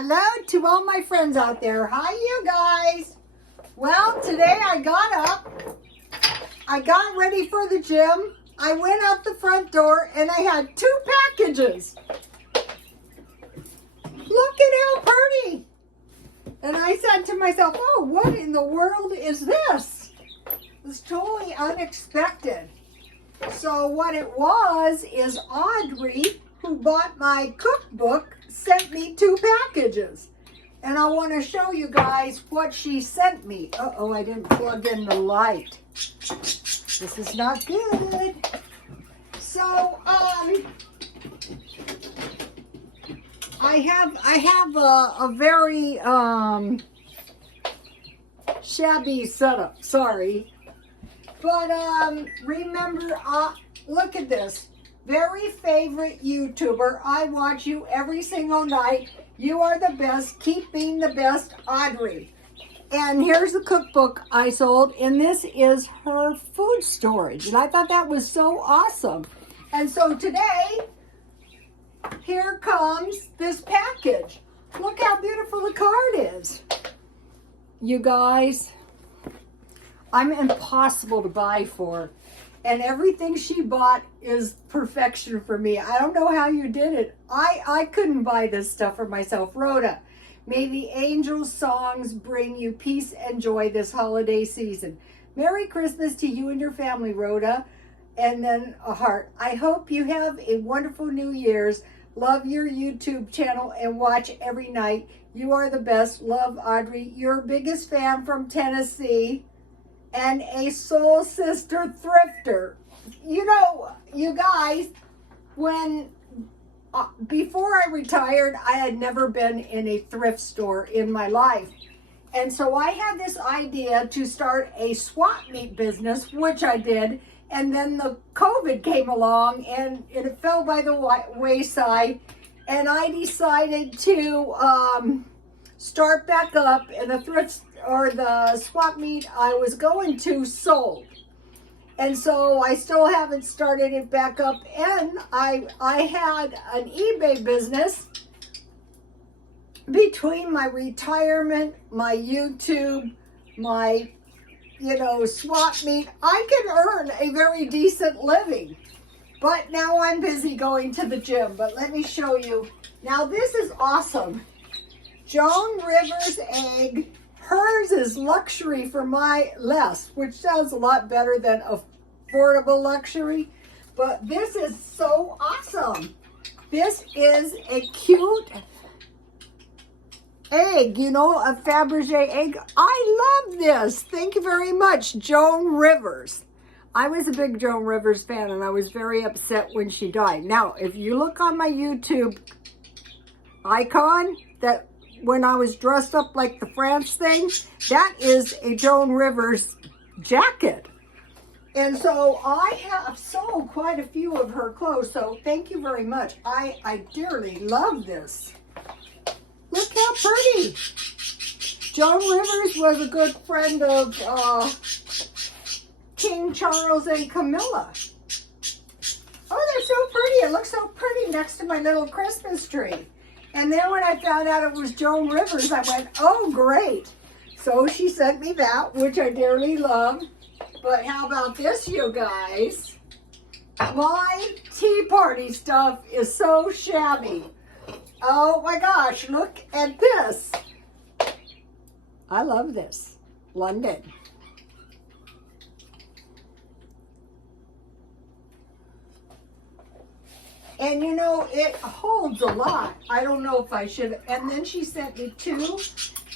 Hello to all my friends out there. Hi, you guys. Well, today I got up. I got ready for the gym. I went out the front door and I had 2 packages. Look at how pretty. And I said to myself, oh, what in the world is this? It was totally unexpected. So what it was is Audrey, who bought my cookbook, sent me 2 packages. And I want to show you guys what she sent me. Uh-oh, I didn't plug in the light. This is not good. So, I have a very shabby setup, sorry. But remember, look at this. Very favorite YouTuber. I watch you every single night. You are the best. Keep being the best, Audrey. And here's the cookbook I sold, and this is her food storage. And I thought that was so awesome. And so today, here comes this package. Look how beautiful the card is. You guys, I'm impossible to buy for. And everything she bought is perfection for me. I don't know how you did it. I couldn't buy this stuff for myself. Rhoda, may the angels' songs bring you peace and joy this holiday season. Merry Christmas to you and your family, Rhoda. And then a heart. I hope you have a wonderful New Year's. Love your YouTube channel and watch every night. You are the best. Love, Audrey. Your biggest fan from Tennessee. And a soul sister thrifter. You know, you guys, before I retired, I had never been in a thrift store in my life. And so I had this idea to start a swap meet business, which I did. And then the COVID came along and it fell by the wayside. And I decided to start back up, and the thrift or the swap meet I was going to sold. And so I still haven't started it back up. And I had an eBay business between my retirement, my YouTube, my, swap meet. I can earn a very decent living. But now I'm busy going to the gym. But let me show you. Now this is awesome. Joan Rivers egg. Hers is luxury for my less, which sounds a lot better than affordable luxury. But this is so awesome. This is a cute egg, a Fabergé egg. I love this. Thank you very much, Joan Rivers. I was a big Joan Rivers fan, and I was very upset when she died. Now, if you look on my YouTube icon, that when I was dressed up like the France thing, that is a Joan Rivers jacket. And so I have sold quite a few of her clothes, so thank you very much. I dearly love this. Look how pretty. Joan Rivers was a good friend of King Charles and Camilla. Oh, they're so pretty. It looks so pretty next to my little Christmas tree. And then when I found out it was Joan Rivers, I went, oh, great. So she sent me that, which I dearly love. But how about this, you guys? My tea party stuff is so shabby. Oh, my gosh, look at this. I love this. London. And it holds a lot. I don't know if I should. And then she sent me 2.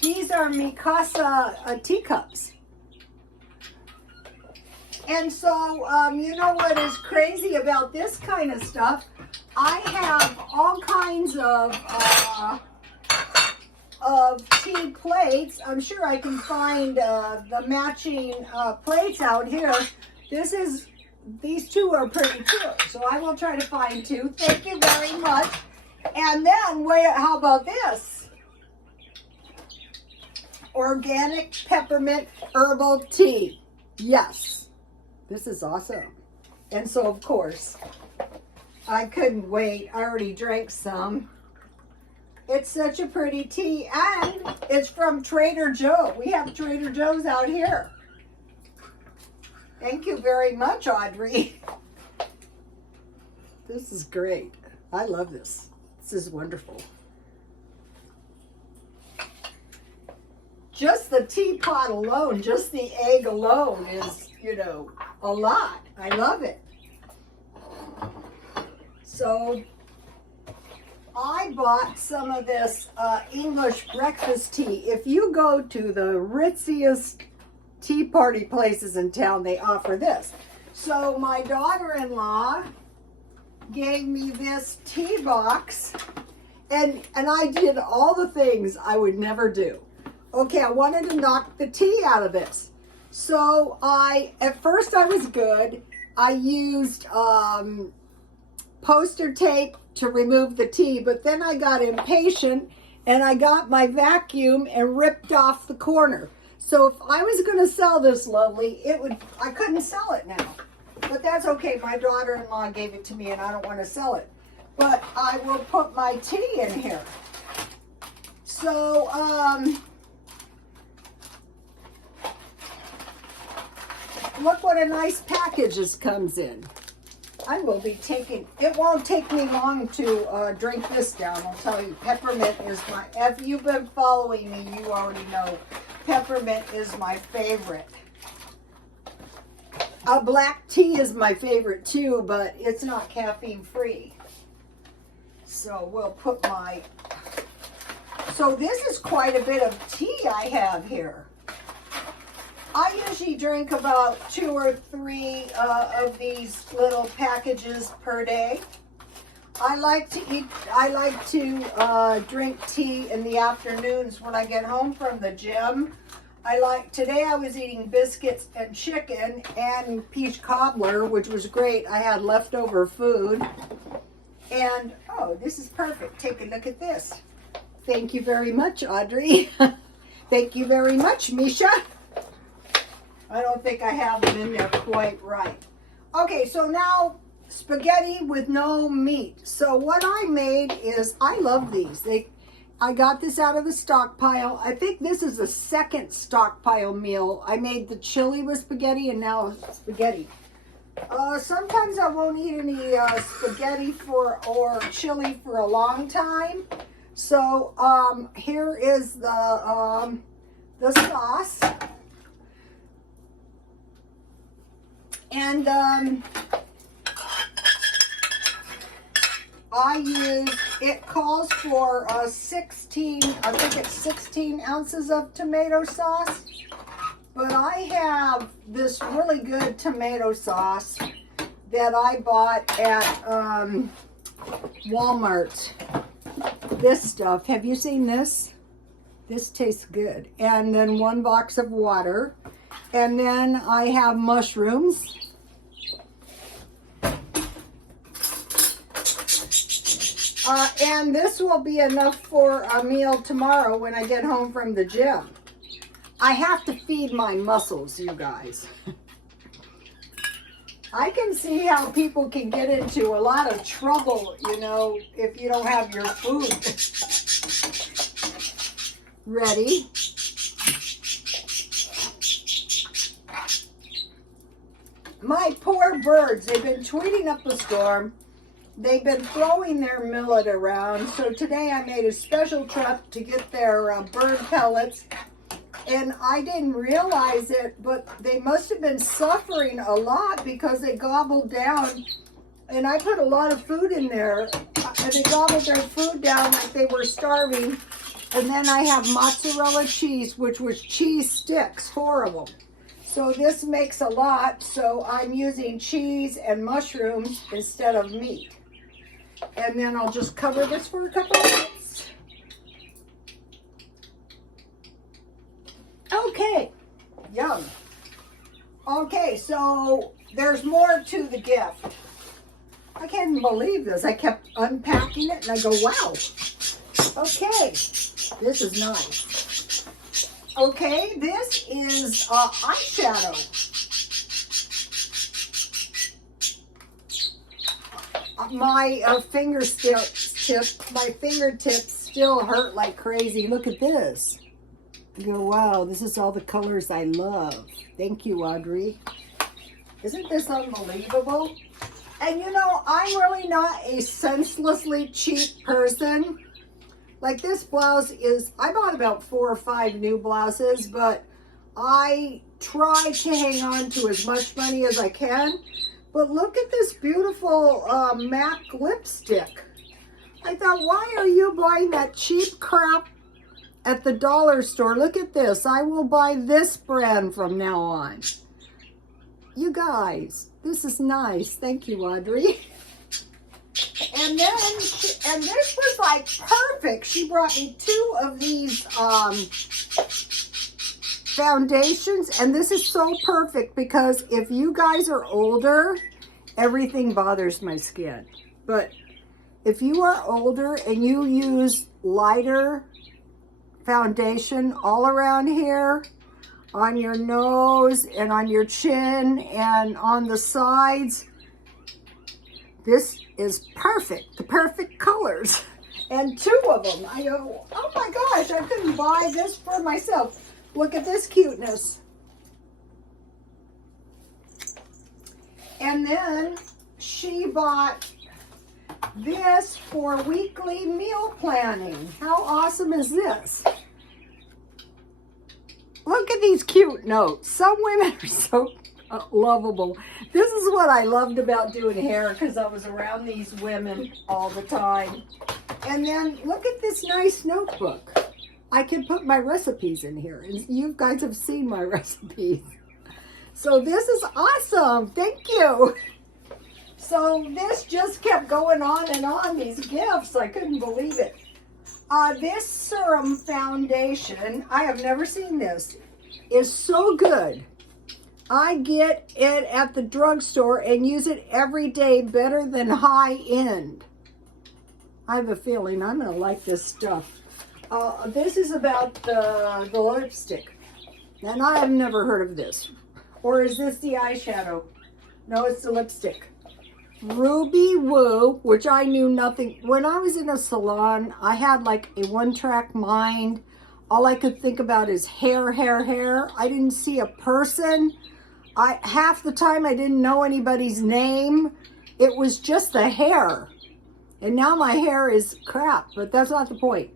These are Mikasa teacups. And so, you know what is crazy about this kind of stuff? I have all kinds of tea plates. I'm sure I can find the matching plates out here. These 2 are pretty too, so I will try to find 2. Thank you very much. And then, how about this? Organic peppermint herbal tea. Yes, this is awesome. And so, of course, I couldn't wait. I already drank some. It's such a pretty tea, and it's from Trader Joe. We have Trader Joe's out here. Thank you very much, Audrey. This is great. I love this. This is wonderful. Just the teapot alone, just the egg alone is, you know, a lot. I love it. So I bought some of this English breakfast tea. If you go to the ritziest tea party places in town, they offer this. So my daughter-in-law gave me this tea box, and I did all the things I would never do. Okay, I wanted to knock the tea out of this. So at first I was good. I used poster tape to remove the tea, but then I got impatient and I got my vacuum and ripped off the corner. So if I was going to sell this lovely, I couldn't sell it now. But that's okay. My daughter-in-law gave it to me and I don't want to sell it. But I will put my tea in here. So, look what a nice package this comes in. I will be taking, it won't take me long to drink this down. I'll tell you, peppermint is if you've been following me, you already know peppermint is my favorite. Black tea is my favorite too, but it's not caffeine free. So we'll put so this is quite a bit of tea I have here. I usually drink about 2 or 3 of these little packages per day. I like to drink tea in the afternoons when I get home from the gym. Today I was eating biscuits and chicken and peach cobbler, which was great. I had leftover food. And, oh, this is perfect. Take a look at this. Thank you very much, Audrey. Thank you very much, Misha. I don't think I have them in there quite right. Okay, so now spaghetti with no meat. So what I made is, I love these. I got this out of the stockpile. I think this is the second stockpile meal. I made the chili with spaghetti and now spaghetti. Sometimes I won't eat any spaghetti or chili for a long time. So here is the sauce. And it calls for 16, I think it's 16 ounces of tomato sauce. But I have this really good tomato sauce that I bought at Walmart. This stuff, have you seen this? This tastes good. And then 1 box of water. And then I have mushrooms. And this will be enough for a meal tomorrow when I get home from the gym. I have to feed my muscles, you guys. I can see how people can get into a lot of trouble, you know, if you don't have your food ready. My poor birds, they've been tweeting up a storm. They've been throwing their millet around. So today I made a special trip to get their bird pellets. And I didn't realize it, but they must have been suffering a lot because they gobbled down. And I put a lot of food in there. And they gobbled their food down like they were starving. And then I have mozzarella cheese, which was cheese sticks, 4 of them. So this makes a lot, so I'm using cheese and mushrooms instead of meat. And then I'll just cover this for a couple of minutes. Okay, yum. Okay, so there's more to the gift. I can't believe this. I kept unpacking it and I go, wow. Okay, this is nice. Okay, this is eyeshadow. My fingertips still hurt like crazy. Look at this. You go, wow, this is all the colors I love. Thank you, Audrey. Isn't this unbelievable? And you know, I'm really not a senselessly cheap person. Like this blouse is, I bought about 4 or 5 new blouses, but I try to hang on to as much money as I can. But look at this beautiful MAC lipstick. I thought, why are you buying that cheap crap at the dollar store? Look at this. I will buy this brand from now on. You guys, this is nice. Thank you, Audrey. And then, and this was like perfect. She brought me 2 of these foundations, and this is so perfect because if you guys are older, everything bothers my skin. But if you are older and you use lighter foundation all around here, on your nose and on your chin and on the sides, this is perfect, the perfect colors. And 2 of them. I go, oh my gosh, I couldn't buy this for myself. Look at this cuteness. And then she bought this for weekly meal planning. How awesome is this? Look at these cute notes. Some women are so lovable. This is what I loved about doing hair because I was around these women all the time. And then look at this nice notebook. I can put my recipes in here, and you guys have seen my recipes. So this is awesome. Thank you. So this just kept going on and on, these gifts. I couldn't believe it. This serum foundation, I have never seen this, is so good. I get it at the drugstore and use it every day, better than high end. I have a feeling I'm going to like this stuff. This is about the lipstick. And I have never heard of this. Or is this the eyeshadow? No, it's the lipstick. Ruby Woo, which I knew nothing. When I was in a salon, I had like a one-track mind. All I could think about is hair, hair, hair. I didn't see a person. Half the time I didn't know anybody's name. It was just the hair. And now my hair is crap, but that's not the point.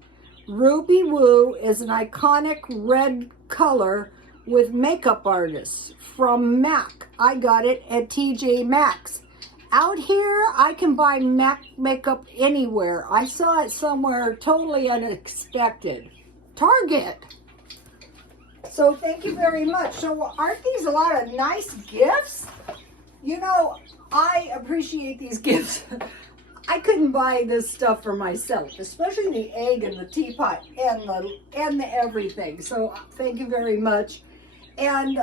Ruby Woo is an iconic red color with makeup artists from MAC. I got it at TJ Maxx. Out here, I can buy MAC makeup anywhere. I saw it somewhere totally unexpected. Target. So thank you very much. So aren't these a lot of nice gifts? You know, I appreciate these gifts. I couldn't buy this stuff for myself, especially the egg and the teapot and the everything. So thank you very much. And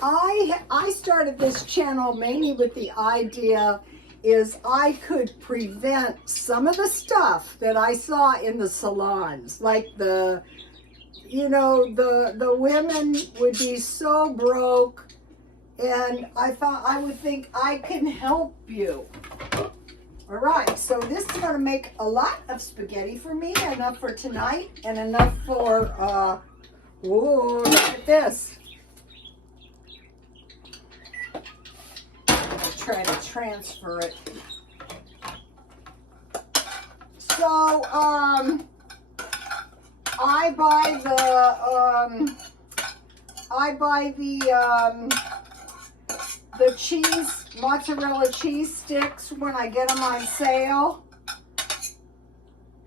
I started this channel mainly with the idea is I could prevent some of the stuff that I saw in the salons, like the women would be so broke. And I thought I would think I can help you. All right, so this is going to make a lot of spaghetti for me, enough for tonight, and enough for, whoa, look at this. I'm going to try to transfer it. So, I buy the cheese, mozzarella cheese sticks when I get them on sale.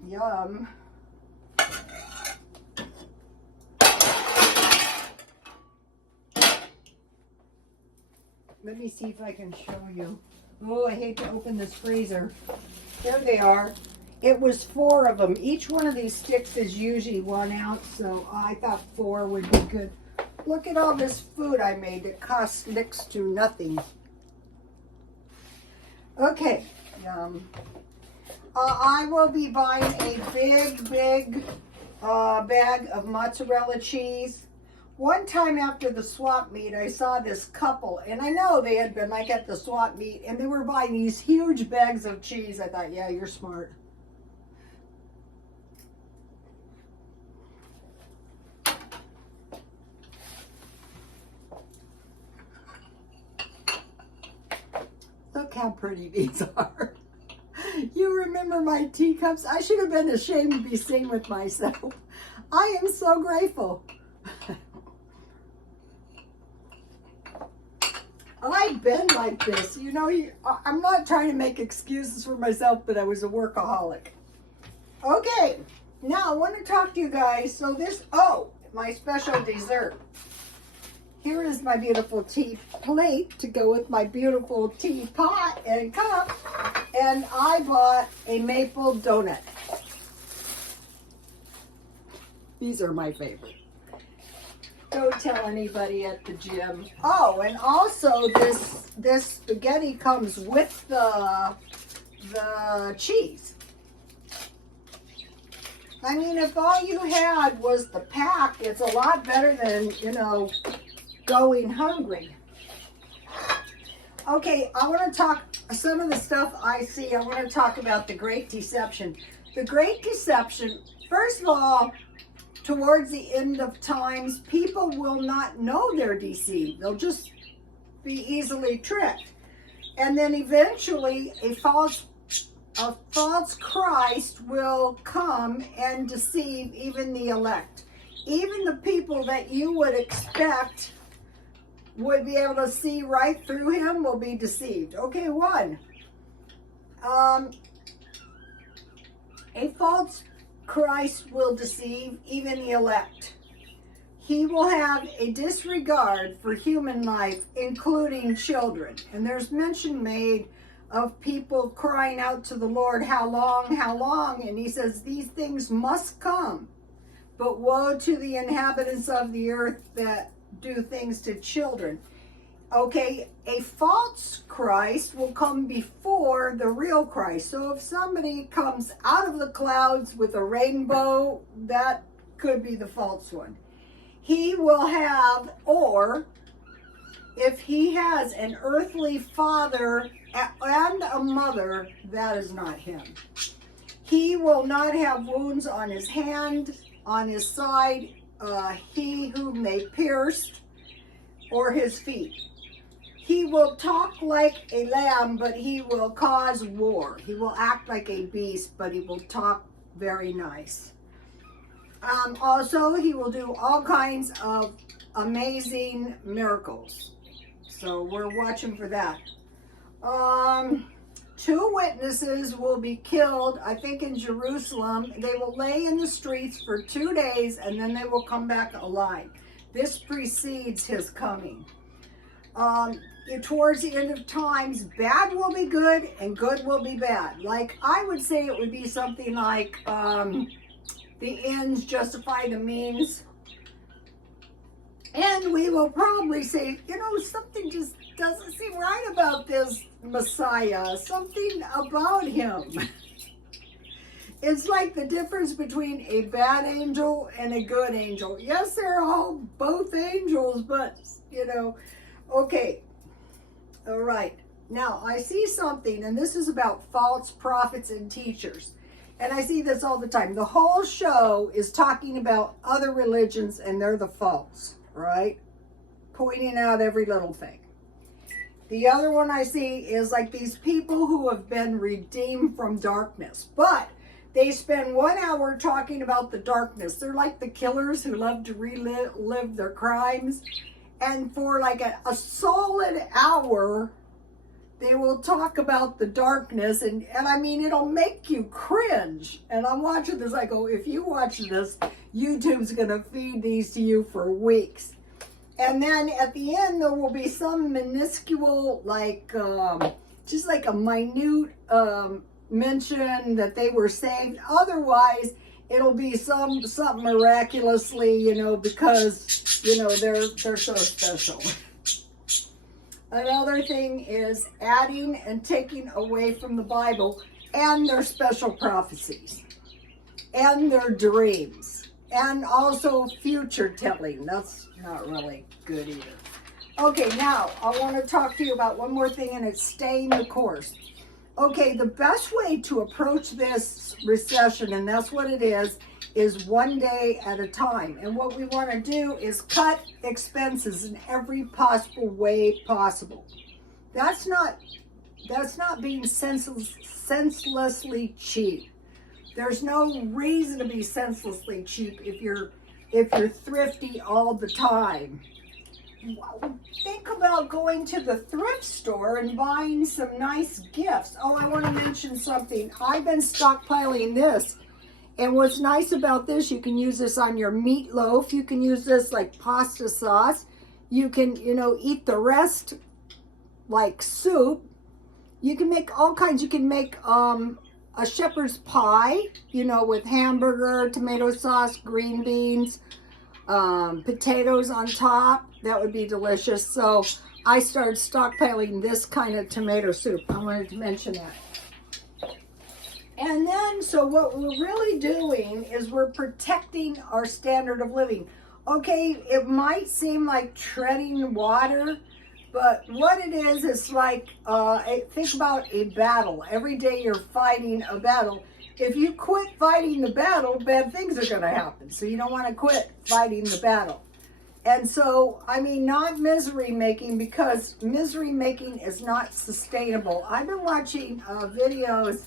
Yum. Let me see if I can show you. Oh, I hate to open this freezer. There they are. It was 4 of them. Each one of these sticks is usually 1 ounce, so I thought 4 would be good. Look at all this food I made that costs next to nothing. Okay, I will be buying a big bag of mozzarella cheese. One time after the swap meet, I saw this couple, and I know they had been like at the swap meet, and they were buying these huge bags of cheese. I thought, yeah, you're smart. how pretty these are. You remember my teacups? I should have been ashamed to be seen with myself. I am so grateful. I've been like this. You know, I'm not trying to make excuses for myself, but I was a workaholic. Okay, now I want to talk to you guys. So this, my special dessert. Here is my beautiful tea plate to go with my beautiful tea pot and cup. And I bought a maple donut. These are my favorite. Don't tell anybody at the gym. Oh, and also this spaghetti comes with the cheese. I mean, if all you had was the pack, it's a lot better than, you know, going hungry. Okay, I want to talk some of the stuff I see. I want to talk about the Great Deception. The Great Deception, first of all, towards the end of times, people will not know they're deceived. They'll just be easily tricked. And then eventually a false Christ will come and deceive even the elect. Even the people that you would expect would be able to see right through him will be deceived. Okay, one. A false Christ will deceive even the elect. He will have a disregard for human life, including children. And there's mention made of people crying out to the Lord, how long, how long? And he says, these things must come. But woe to the inhabitants of the earth that do things to children. Okay, a false Christ will come before the real Christ. So if somebody comes out of the clouds with a rainbow, that could be the false one. He will have, or if he has an earthly father and a mother, that is not him. He will not have wounds on his hand, on his side, he whom they pierced, or his feet. He will talk like a lamb, but he will cause war. He will act like a beast, but he will talk very nice. Also, he will do all kinds of amazing miracles. So we're watching for that. 2 witnesses will be killed, I think in Jerusalem. They will lay in the streets for 2 days and then they will come back alive. This precedes his coming. Towards the end of times, bad will be good and good will be bad. Like, I would say it would be something like the ends justify the means. And we will probably say, you know, something just doesn't seem right about this Messiah. Something about him. It's like the difference between a bad angel and a good angel. Yes, they're all both angels, but, you know, okay. All right. Now, I see something, and this is about false prophets and teachers. And I see this all the time. The whole show is talking about other religions, and they're the false, right? Pointing out every little thing. The other one I see is like these people who have been redeemed from darkness. But they spend 1 hour talking about the darkness. They're like the killers who love to relive their crimes. And for like a solid hour, they will talk about the darkness. And I mean, it'll make you cringe. And I'm watching this, I go, if you watch this, YouTube's going to feed these to you for weeks. And then at the end, there will be some minuscule, like, just like a minute mention that they were saved. Otherwise, it'll be something miraculously, you know, because, you know, they're so special. Another thing is adding and taking away from the Bible and their special prophecies and their dreams and also future telling. That's not really good either. Okay, now I want to talk to you about one more thing, and it's staying the course. Okay, the best way to approach this recession, and that's what it is one day at a time. And what we want to do is cut expenses in every possible way possible. That's not that's not being senselessly cheap. There's no reason to be senselessly cheap if you're thrifty all the time. Think about going to the thrift store and buying some nice gifts. Oh, I want to mention something. I've been stockpiling this. And what's nice about this, you can use this on your meatloaf. You can use this like pasta sauce. You can, eat the rest like soup. You can make all kinds. You can make a shepherd's pie, with hamburger, tomato sauce, green beans, potatoes on top. That would be delicious. So I started stockpiling this kind of tomato soup. I wanted to mention that. And then, so what we're really doing is we're protecting our standard of living. Okay, it might seem like treading water, but what it is, it's like, think about a battle. Every day you're fighting a battle. If you quit fighting the battle, bad things are going to happen. So you don't want to quit fighting the battle. And so, not misery making, because misery making is not sustainable. I've been watching videos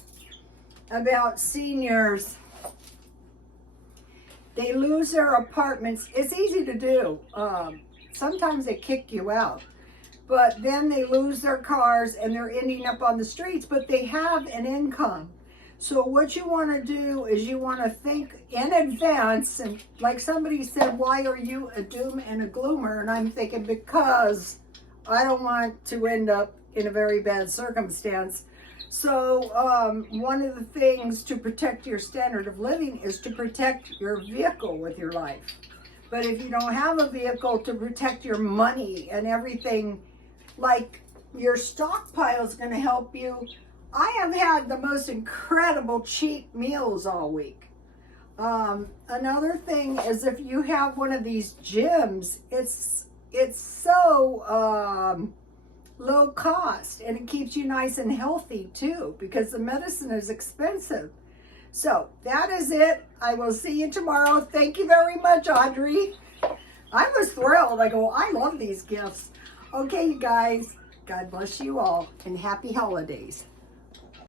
about seniors. They lose their apartments. It's easy to do. Sometimes they kick you out. But then they lose their cars and they're ending up on the streets, but they have an income. So what you want to do is you want to think in advance, and like somebody said, why are you a doom and a gloomer? And I'm thinking, because I don't want to end up in a very bad circumstance. So one of the things to protect your standard of living is to protect your vehicle with your life. But if you don't have a vehicle, to protect your money and everything, like your stockpile is going to help you. I have had the most incredible cheap meals all week. Another thing is, if you have one of these gyms, it's so low cost, and it keeps you nice and healthy too, because the medicine is expensive. So that is it. I will see you tomorrow. Thank you very much, Audrey. I was thrilled. I go, I love these gifts. Okay, you guys, God bless you all, and happy holidays.